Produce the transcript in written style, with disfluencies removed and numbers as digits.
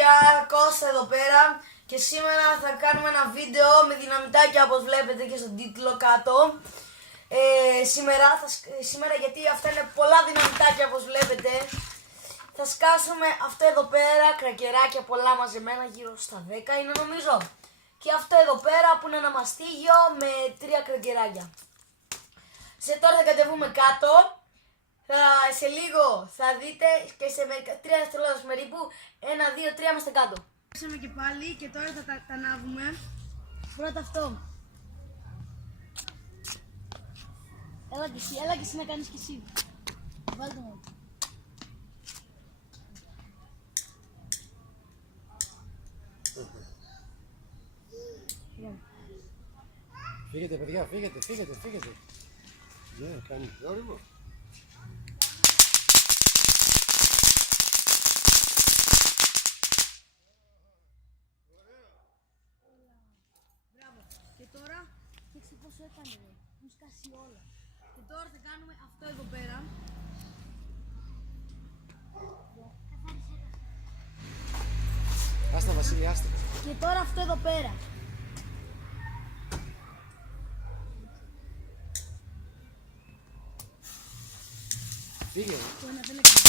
παιδιά, Κώστα εδώ πέρα και σήμερα θα κάνουμε ένα βίντεο με δυναμητάκια όπως βλέπετε και στον τίτλο κάτω. Σήμερα γιατί αυτά είναι πολλά δυναμητάκια όπως βλέπετε. Θα σκάσουμε αυτό εδώ πέρα, κρακεράκια πολλά μαζεμένα, γύρω στα 10 είναι νομίζω. Και αυτό εδώ πέρα που είναι ένα μαστίγιο με 3 κρακεράκια. Σε τώρα θα κατεβούμε κάτω. Σε λίγο θα δείτε και σε 3 δευτερόλεπτα περίπου 1, 2, 3 είμαστε κάτω. Ήρθαμε και πάλι και τώρα θα τα ανάβουμε. Πρώτα αυτό. Έλα και εσύ να κάνεις και εσύ. Βάλτε μου. Φύγετε παιδιά, φύγετε. Ναι, κάνει θόρυβο. Μπράβο. Και τώρα, κοίταξε πόσο έκανε, μου σκάσει όλα. Και τώρα θα κάνουμε αυτό εδώ πέρα. Άστα Βασίλη, άστα. Και τώρα αυτό εδώ πέρα. Φύγε. Το ένα δεν έκανε.